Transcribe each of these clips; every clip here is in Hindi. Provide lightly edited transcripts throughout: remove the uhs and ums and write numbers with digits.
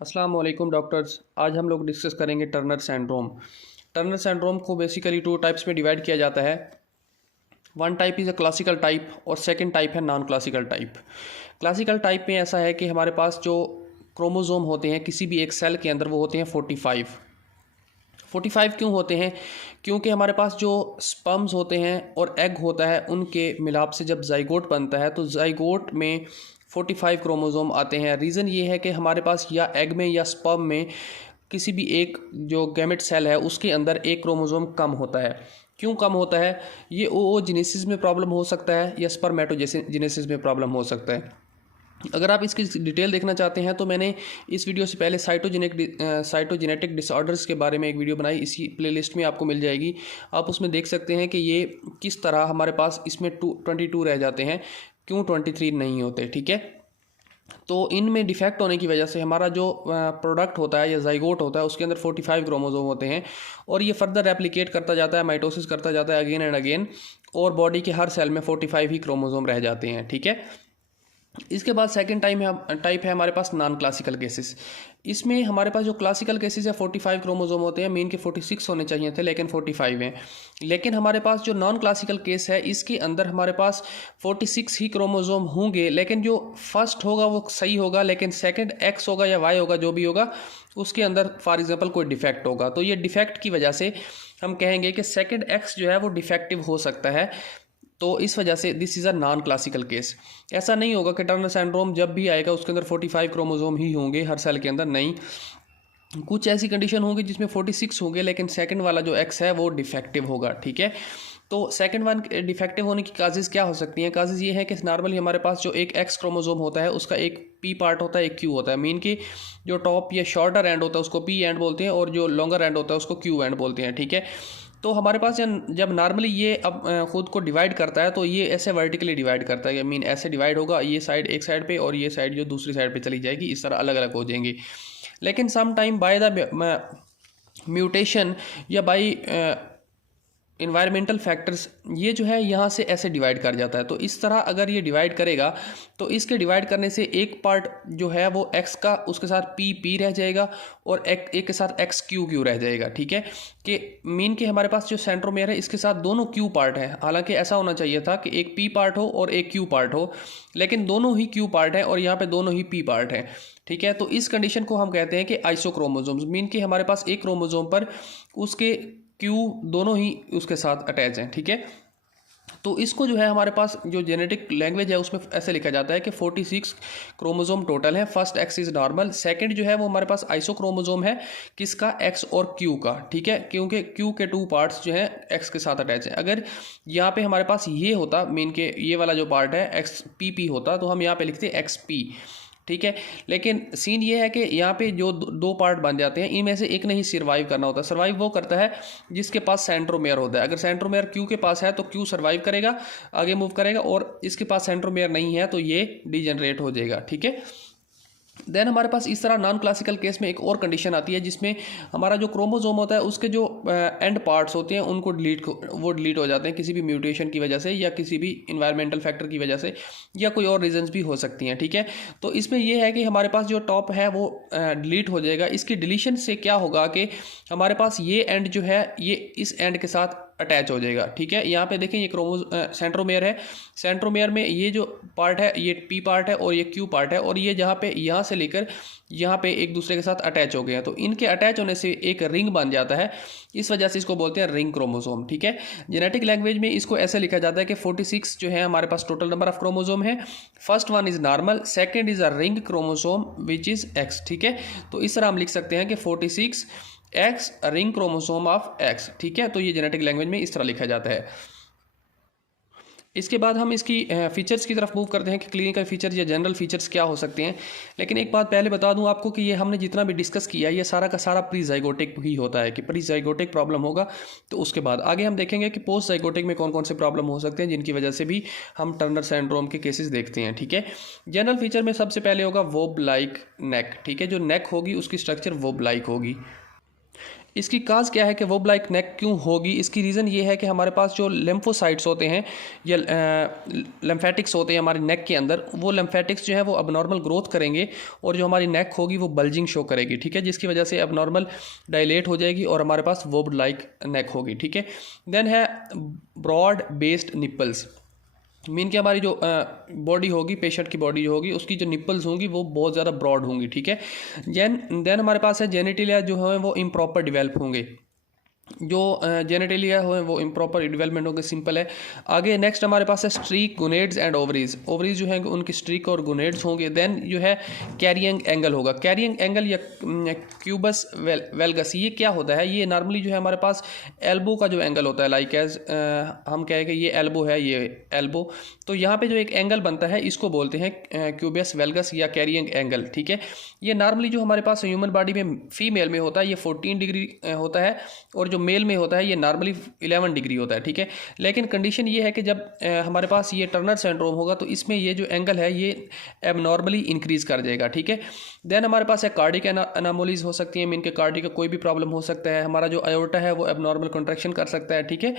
अस्सलाम वालेकुम डॉक्टर्स। आज हम लोग डिस्कस करेंगे टर्नर सिंड्रोम। टर्नर सिंड्रोम को बेसिकली 2 टाइप्स में डिवाइड किया जाता है। One type is a classical type और सेकंड टाइप है non classical type. Classical type में ऐसा है कि हमारे पास जो क्रोमोसोम होते हैं किसी भी एक सेल के अंदर वो होते हैं 45 क्यों होते हैं? क्योंकि हमारे पास जो स्पर्म्स होते हैं और एग होता है उनके मिलाप से जब जाइगोट बनता है तो जाइगोट में 45 क्रोमोसोम आते हैं। रीज़न ये है कि हमारे पास या एग में या स्पर्म में किसी भी एक जो गैमेट सेल है उसके अंदर एक क्रोमोसोम कम होता है। क्यों कम होता है? ये ओओजेनेसिस में प्रॉब्लम हो सकता है या स्पर्मेटोजेनेसिस में प्रॉब्लम हो सकता है। अगर आप इसकी डिटेल देखना चाहते हैं तो मैंने इस वीडियो से पहले साइटोजेनेटिक डिसऑर्डर्स के बारे में एक वीडियो बनाई, इसी प्लेलिस्ट में आपको मिल जाएगी। आप उसमें देख सकते हैं कि ये किस तरह हमारे पास इसमें 22 रह जाते हैं, क्यों 23 नहीं होते। ठीक है, तो इनमें डिफेक्ट होने की वजह से हमारा जो प्रोडक्ट होता है या जाइगोट होता है उसके अंदर 45 क्रोमोसोम होते हैं और ये फर्दर रेप्लिकेट करता जाता है, माइटोसिस करता जाता है अगेन एंड अगेन, और बॉडी के हर सेल में 45 ही क्रोमोसोम रह जाते हैं। ठीक है, इसके बाद सेकंड टाइप है हमारे पास नॉन क्लासिकल केसेस। इसमें हमारे पास जो क्लासिकल केसेस है 45 क्रोमोसोम होते हैं, मेन के 46 होने चाहिए थे लेकिन 45 हैं। लेकिन हमारे पास जो नॉन क्लासिकल केस है इसके अंदर हमारे पास 46 ही क्रोमोसोम होंगे, लेकिन जो फर्स्ट होगा वो सही होगा, लेकिन सेकंड एक्स होगा या वाई होगा जो भी होगा उसके अंदर फॉर एग्जांपल कोई डिफेक्ट होगा। तो ये डिफेक्ट की वजह से हम कहेंगे कि सेकंड एक्स जो है वो डिफेक्टिव हो सकता है। तो इस वजह से this is a non classical case. ऐसा नहीं होगा कि टर्नर सिंड्रोम जब भी आएगा उसके अंदर 45 क्रोमोसोम ही होंगे हर सेल के अंदर, नहीं। कुछ ऐसी कंडीशन होगी जिसमें 46 होंगे लेकिन सेकंड वाला जो एक्स है वो डिफेक्टिव होगा। ठीक है, तो सेकंड वन डिफेक्टिव होने की काजेज़ क्या हो सकती हैं? काजेज़ ये है कि नॉर्मली हमारे पास जो एक एक्स क्रोमोसोम होता है उसका एक पी पार्ट होता है, एक क्यू होता है। मीन की जो टॉप या शॉर्टर एंड होता है उसको पी एंड बोलते हैं और जो लॉन्गर एंड होता है उसको क्यू एंड बोलते हैं। ठीक है, तो हमारे पास जब नॉर्मली ये अब खुद को डिवाइड करता है तो ये ऐसे वर्टिकली डिवाइड करता है, मीन ऐसे डिवाइड होगा, ये साइड एक साइड पे और ये साइड जो दूसरी साइड पे चली जाएगी, इस तरह अलग अलग हो जाएंगी। लेकिन some time by the mutation या बाई इन्वायरमेंटल फैक्टर्स ये जो है यहाँ से ऐसे डिवाइड कर जाता है। तो इस तरह अगर ये डिवाइड करेगा तो इसके डिवाइड करने से एक पार्ट जो है वो एक्स का उसके साथ पी रह जाएगा और एक के साथ एक्स क्यू रह जाएगा। ठीक है, कि मीन के हमारे पास जो सेंट्रोमेयर है इसके साथ दोनों क्यू पार्ट है। हालांकि ऐसा होना चाहिए था कि एक पी पार्ट हो और एक क्यू पार्ट हो, लेकिन दोनों ही क्यू पार्ट है और यहाँ पे दोनों ही पी पार्ट है। ठीक है, तो इस कंडीशन को हम कहते हैं कि आइसोक्रोमोसोम्स, मीन के हमारे पास एक क्रोमोसोम पर उसके क्यू दोनों ही उसके साथ अटैच हैं। ठीक है, तो इसको जो है हमारे पास जो जेनेटिक लैंग्वेज है उसमें ऐसे लिखा जाता है कि 46 क्रोमोसोम टोटल है। First x is normal, second जो है वो हमारे पास आइसोक्रोमोसोम है, किसका? एक्स और क्यू का। ठीक है, क्योंकि क्यू के 2 पार्ट्स जो है एक्स के साथ अटैच है। अगर यहाँ पे हमारे पास ये होता, मीन के ये वाला जो पार्ट है एक्स पी होता, तो हम यहाँ पे लिखते एक्स पी। ठीक है, लेकिन सीन ये है कि यहाँ पे जो 2 पार्ट बन जाते हैं इनमें से एक ने ही सर्वाइव करना होता है। सर्वाइव वो करता है जिसके पास सेंट्रोमेयर होता है। अगर सेंट्रोमेयर क्यू के पास है तो क्यू सर्वाइव करेगा, आगे मूव करेगा, और इसके पास सेंट्रोमेयर नहीं है तो ये डिजेनरेट हो जाएगा। ठीक है, देन हमारे पास इस तरह नॉन क्लासिकल केस में एक और कंडीशन आती है जिसमें हमारा जो क्रोमोसोम होता है उसके जो एंड पार्ट्स होते हैं उनको डिलीट हो जाते हैं किसी भी म्यूटेशन की वजह से या किसी भी इन्वायरमेंटल फैक्टर की वजह से या कोई और रीजंस भी हो सकती हैं। ठीक है, तो इसमें यह है कि हमारे पास जो टॉप है वो डिलीट हो जाएगा। इसकी डिलीशन से क्या होगा कि हमारे पास ये एंड जो है ये इस एंड के साथ अटैच हो जाएगा। ठीक है, यहाँ पे देखें ये सेंट्रोमेयर है, सेंट्रोमेयर में ये जो पार्ट है ये पी पार्ट है और ये क्यू पार्ट है, और ये जहाँ पे यहाँ से लेकर यहाँ पे एक दूसरे के साथ अटैच हो गए हैं, तो इनके अटैच होने से एक रिंग बन जाता है। इस वजह से इसको बोलते हैं रिंग क्रोमोसोम। ठीक है, जेनेटिक लैंग्वेज में इसको ऐसे लिखा जाता है कि 46 जो है हमारे पास टोटल नंबर ऑफ क्रोमोसोम है। First one is normal, second is a ring chromosome which is x. ठीक है, तो इस तरह हम लिख सकते हैं कि 46 x ring chromosome of x. ठीक है, तो ये जेनेटिक लैंग्वेज में इस तरह लिखा जाता है। इसके बाद हम इसकी फीचर्स की तरफ मूव करते हैं कि क्लिनिकल फीचर्स या जनरल फीचर्स क्या हो सकते हैं। लेकिन एक बात पहले बता दूं आपको कि ये हमने जितना भी डिस्कस किया ये सारा का सारा प्री जाइगोटिक ही होता है, कि प्री जाइगोटिक प्रॉब्लम होगा तो उसके बाद आगे हम देखेंगे कि पोस्ट जाइगोटिक में कौन कौन से प्रॉब्लम हो सकते हैं जिनकी वजह से भी हम टर्नर सिंड्रोम के केसेस देखते हैं। ठीक है, जनरल फीचर में सबसे पहले होगा वोब लाइक नेक। ठीक है, जो नेक होगी उसकी स्ट्रक्चर वोब लाइक होगी। इसकी काज क्या है कि वोब लाइक नेक क्यों होगी? इसकी रीज़न ये है कि हमारे पास जो लिम्फोसाइट्स होते हैं या लिम्फेटिक्स होते हैं हमारे नेक के अंदर, वो लिम्फेटिक्स जो है वो अबनॉर्मल ग्रोथ करेंगे और जो हमारी नेक होगी वो बल्जिंग शो करेगी, ठीक है, जिसकी वजह से अबनॉर्मल डायलेट हो जाएगी और हमारे पास वोब लाइक नेक होगी, ठीक है। देन है ब्रॉड बेस्ड निपल्स, मीन कि हमारी जो बॉडी होगी, पेशेंट की बॉडी जो होगी, उसकी जो निपल्स होंगी वो बहुत ज़्यादा ब्रॉड होंगी, ठीक है। देन हमारे पास है जेनिटलिया जो है वो इम्प्रॉपर डिवेल्प होंगे, जो जेनेटेलिया हो वो इम्प्रॉपर डेवलपमेंट होंगे, सिंपल है। आगे नेक्स्ट हमारे पास है स्ट्रीक, गुनेड्स एंड ओवरीज। ओवरीज जो है उनकी स्ट्रीक और गुनेड्स होंगे। देन जो है कैरियंग एंगल होगा। कैरियंग एंगल या क्यूबस वेलगस, ये क्या होता है? ये नॉर्मली जो है हमारे पास एल्बो का जो एंगल होता है, लाइक एज हम कहें कि ये एल्बो है, ये एल्बो, तो यहाँ पे जो एक एंगल बनता है इसको बोलते हैं क्यूबस वेलगस या कैरियंग एंगल, ठीक है। ये नॉर्मली जो हमारे पास ह्यूमन बॉडी में फीमेल में होता है ये 14 डिग्री होता है, और जो मेल में होता है ये नॉर्मली 11 डिग्री होता है, ठीक है। लेकिन कंडीशन ये है कि जब हमारे पास ये टर्नर सिंड्रोम होगा तो इसमें ये जो एंगल है ये एबनॉर्मली इंक्रीज कर जाएगा, ठीक है। देन हमारे पास है कार्डिक एनामोलीज हो सकती हैं, मीन के कार्डिक का कोई भी प्रॉब्लम हो सकता है, हमारा जो आयोटा है वो एबनॉर्मल कंट्रैक्शन कर सकता है, ठीक है।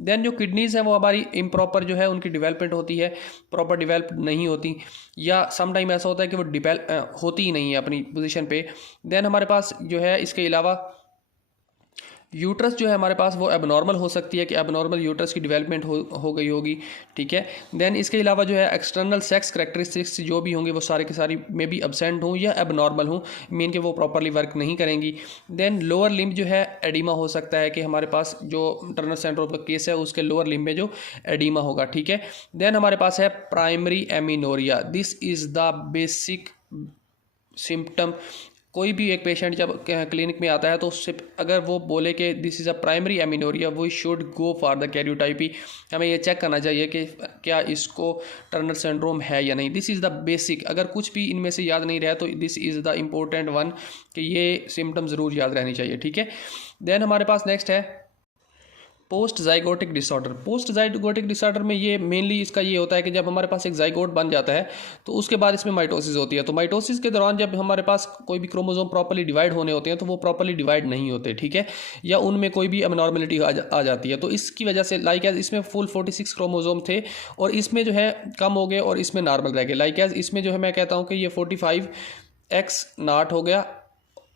देन जो किडनीज है वो हमारी इम्प्रॉपर जो है उनकी डिवेलपमेंट होती है, प्रॉपर डिवेल्प नहीं होती, या सम टाइम ऐसा होता है कि वो होती ही नहीं है अपनी पोजीशन पे। देन हमारे पास जो है इसके अलावा यूट्रस जो है हमारे पास वो एबनॉर्मल हो सकती है कि एबनॉर्मल यूट्रस की डेवलपमेंट हो गई होगी, ठीक है। देन इसके अलावा जो है एक्सटर्नल सेक्स करैक्टरिस्टिक्स जो भी होंगे वो सारे के सारी में भी एब्सेंट हों या एबनॉर्मल हों, मीन के वो प्रॉपरली वर्क नहीं करेंगी। देन लोअर लिम्ब जो है एडिमा हो सकता है कि हमारे पास जो टर्नर सिंड्रोम का केस है उसके लोअर लिम्ब में जो एडिमा होगा, ठीक है। देन हमारे पास है primary amenorrhoea. This is the basic symptom. कोई भी एक पेशेंट जब क्लिनिक में आता है तो उससे अगर वो बोले कि this is a primary amenorrhoea, वो शुड गो फॉर द कैरियोटाइपी। हमें ये चेक करना चाहिए कि क्या इसको टर्नर सिंड्रोम है या नहीं। This is the basic. अगर कुछ भी इनमें से याद नहीं रहा तो this is the important one कि ये सिम्टम ज़रूर याद रहनी चाहिए, ठीक है। देन हमारे पास नेक्स्ट है post zygotic disorder. Post zygotic disorder में ये मेनली इसका ये होता है कि जब हमारे पास एक जाइगोट बन जाता है तो उसके बाद इसमें माइटोसिस होती है। तो माइटोसिस के दौरान जब हमारे पास कोई भी क्रोमोसोम प्रॉपर्ली डिवाइड होने होते हैं तो वो प्रॉपर्ली डिवाइड नहीं होते, ठीक है, या उनमें कोई भी अबनॉर्मलिटी आ जाती है। तो इसकी वजह से लाइक एज इसमें फुल 46 क्रोमोसोम थे और इसमें जो है कम हो गए और इसमें नॉर्मल रह गए। लाइक एज इसमें जो है मैं कहता हूँ कि ये 45X0 हो गया,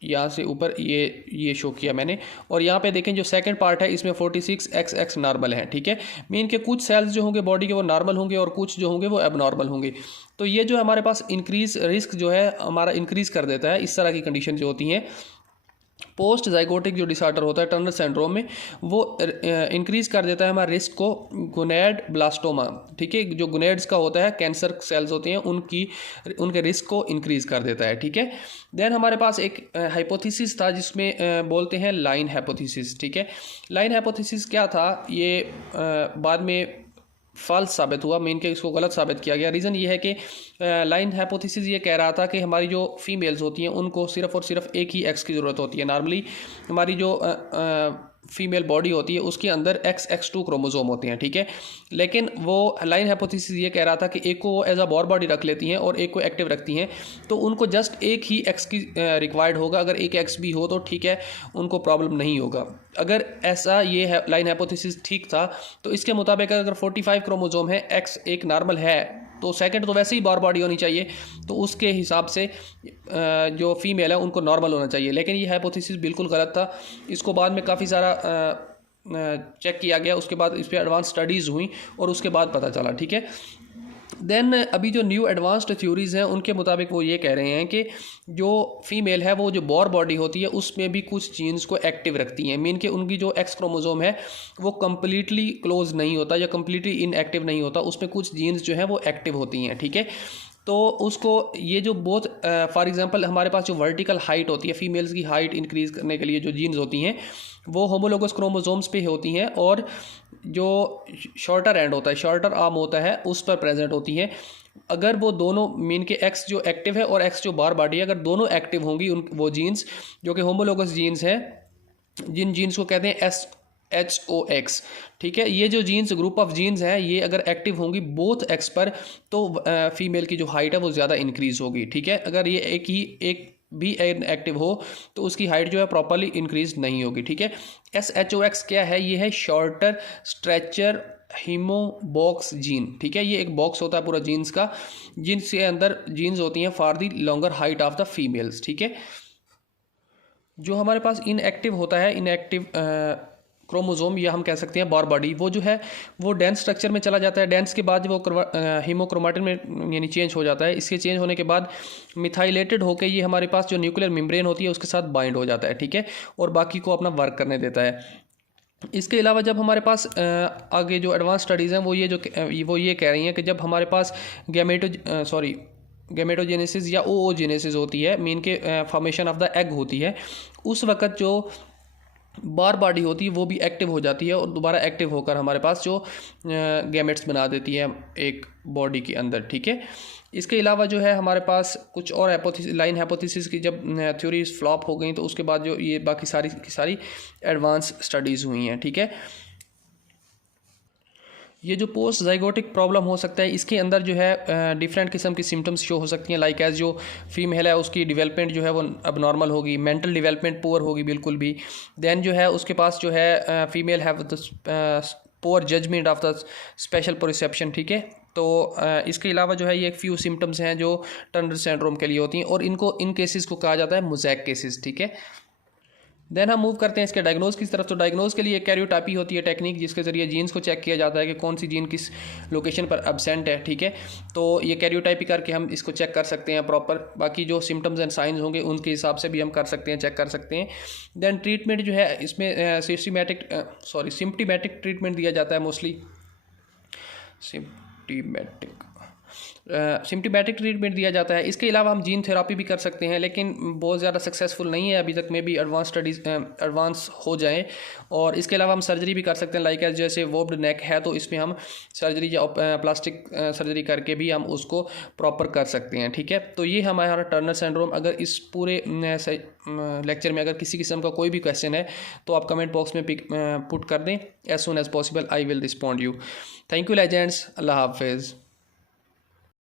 यहाँ से ऊपर ये शो किया मैंने, और यहाँ पे देखें जो सेकंड पार्ट है इसमें 46XX नॉर्मल है, ठीक है। मीन के कुछ सेल्स जो होंगे बॉडी के वो नॉर्मल होंगे और कुछ जो होंगे वो एबनॉर्मल होंगे। तो ये जो हमारे पास इंक्रीज रिस्क जो है हमारा इंक्रीज कर देता है। इस तरह की कंडीशन जो होती हैं पोस्ट जाइगोटिक जो डिसऑर्डर होता है टर्नर सिंड्रोम में, वो इंक्रीज कर देता है हमारे रिस्क को गुनेड ब्लास्टोमा, ठीक है। जो गुनेड्स का होता है कैंसर सेल्स होती हैं उनके रिस्क को इंक्रीज कर देता है, ठीक है। देन हमारे पास एक हाइपोथेसिस था जिसमें बोलते हैं लाइन हाइपोथेसिस, ठीक है। लाइन हाइपोथेसिस क्या था? ये बाद में फॉल्स साबित हुआ, मेन के इसको गलत साबित किया गया। रीज़न ये है कि लाइन हाइपोथेसिस ये कह रहा था कि हमारी जो फीमेल्स होती हैं उनको सिर्फ और सिर्फ एक ही एक्स की ज़रूरत होती है। नॉर्मली हमारी जो फीमेल बॉडी होती है उसके अंदर XX2 क्रोमोसोम होते हैं, ठीक है। लेकिन वो लाइन हाइपोथेसिस ये कह रहा था कि एक को वो एज अ बॉर बॉडी रख लेती हैं और एक को एक्टिव रखती हैं, तो उनको जस्ट एक ही एक्स की रिक्वायर्ड होगा। अगर एक एक्स भी हो तो ठीक है, उनको प्रॉब्लम नहीं होगा। अगर ऐसा ये लाइन हाइपोथेसिस ठीक था तो इसके मुताबिक अगर 45 क्रोमोसोम है, एक्स एक नॉर्मल है, तो सेकंड तो वैसे ही बॉर बॉडी होनी चाहिए, तो उसके हिसाब से जो फीमेल है उनको नॉर्मल होना चाहिए। लेकिन ये हाइपोथेसिस बिल्कुल गलत था। इसको बाद में काफ़ी सारा चेक किया गया, उसके बाद इस पर एडवांस स्टडीज़ हुई और उसके बाद पता चला, ठीक है। देन अभी जो न्यू एडवांस्ड थ्योरीज़ हैं उनके मुताबिक वो ये कह रहे हैं कि जो फीमेल है वो जो बॉर बॉडी होती है उसमें भी कुछ जीन्स को एक्टिव रखती हैं। मीन कि उनकी जो एक्स क्रोमोसोम है वो कम्प्लीटली क्लोज नहीं होता या कम्प्लीटली इनएक्टिव नहीं होता, उसमें कुछ जीन्स जो हैं वो एक्टिव होती हैं, ठीक है। तो उसको ये जो बहुत फॉर एग्जांपल हमारे पास जो वर्टिकल हाइट होती है, फीमेल्स की हाइट इंक्रीज़ करने के लिए जो जीन्स होती हैं वो होमोलोगस क्रोमोसोम्स पे होती हैं, और जो शॉर्टर एंड होता है, शॉर्टर आर्म होता है, उस पर प्रेजेंट होती हैं। अगर वो दोनों मीन के एक्स जो एक्टिव है और एक्स जो बार बॉडी है, अगर दोनों एक्टिव होंगी वो जीन्स जो कि होमोलोगस जीन्स हैं, जिन जीन्स को कहते हैं SHOX, ठीक है। ये जो जीन्स ग्रुप ऑफ जीन्स हैं ये अगर एक्टिव होंगी बोथ एक्स पर तो फीमेल की जो हाइट है वो ज़्यादा इंक्रीज़ होगी, ठीक है। अगर ये एक भी इनएक्टिव हो तो उसकी हाइट जो है प्रॉपरली इंक्रीज नहीं होगी, ठीक है। SHOX क्या है? ये है शॉर्टर स्ट्रेचर हीमोबॉक्स जीन, ठीक है। ये एक बॉक्स होता है पूरा जीन्स का, जिनके अंदर जीन्स होती हैं for the longer height of the females, ठीक है। जो हमारे पास इनएक्टिव होता है, इनएक्टिव क्रोमोसोम या हम कह सकते हैं बार बॉडी, वो जो है वो डेंस स्ट्रक्चर में चला जाता है। डेंस के बाद वो हीमोक्रोमेटिन में यानी चेंज हो जाता है। इसके चेंज होने के बाद मिथाइलेटेड होकर ये हमारे पास जो न्यूक्लियर मेम्ब्रेन होती है उसके साथ बाइंड हो जाता है, ठीक है, और बाकी को अपना वर्क करने देता है। इसके अलावा जब हमारे पास आगे जो एडवांस स्टडीज़ हैं वो ये कह रही हैं कि जब हमारे पास गैमेटोजेनेसिस या ओओजेनेसिस होती है, मीन के फॉर्मेशन ऑफ द एग होती है, उस वक़्त जो बार बॉडी होती है वो भी एक्टिव हो जाती है और दोबारा एक्टिव होकर हमारे पास जो गैमेट्स बना देती है एक बॉडी के अंदर, ठीक है। इसके अलावा जो है हमारे पास कुछ और लाइन हाइपोथेसिस की जब थ्योरीज फ्लॉप हो गई तो उसके बाद जो ये बाकी सारी की सारी एडवांस स्टडीज़ हुई हैं, ठीक है। ये जो पोस्ट जाइगोटिक प्रॉब्लम हो सकता है, इसके अंदर जो है डिफरेंट किस्म की सिम्टम्स शो हो सकती हैं, लाइक एज जो फीमेल है उसकी डेवलपमेंट जो है वो अब नॉर्मल होगी, मेंटल डेवलपमेंट पुअर होगी बिल्कुल भी। देन जो है उसके पास जो है female have the poor judgement of the spatial perception, ठीक है। तो इसके अलावा जो है ये एक फ्यू सिम्टम्स हैं जो टर्नर सिंड्रोम के लिए होती हैं और इन केसेस को कहा जाता है मोज़ेक केसेस, ठीक है। देन हम मूव करते हैं इसके डायग्नोज की तरफ। तो डायग्नोज के लिए कैरियोटाइपी होती है टेक्निक, जिसके ज़रिए जीन्स को चेक किया जाता है कि कौन सी जीन किस लोकेशन पर एब्सेंट है, ठीक है। तो ये कैरियोटाइपी करके हम इसको चेक कर सकते हैं प्रॉपर। बाकी जो सिम्टम्स एंड साइंस होंगे उनके हिसाब से भी हम कर सकते हैं, चेक कर सकते हैं। देन ट्रीटमेंट जो है इसमें सिम्प्टीमेटिक ट्रीटमेंट दिया जाता है मोस्टली। सिम्प्टीमेटिक ट्रीटमेंट दिया जाता है। इसके अलावा हम जीन थेरापी भी कर सकते हैं, लेकिन बहुत ज़्यादा सक्सेसफुल नहीं है अभी तक में भी, एडवांस हो जाए। और इसके अलावा हम सर्जरी भी कर सकते हैं, लाइक जैसे वोब्ड नेक है तो इसमें हम सर्जरी या प्लास्टिक सर्जरी करके भी हम उसको प्रॉपर कर सकते हैं, ठीक है। तो ये हमारा टर्नर सिंड्रोम। अगर इस पूरे लेक्चर में अगर किसी किस्म का कोई भी क्वेश्चन है तो आप कमेंट बॉक्स में पुट कर दें, as soon as possible I will respond you. Thank you legends, अल्लाह हाफिज़।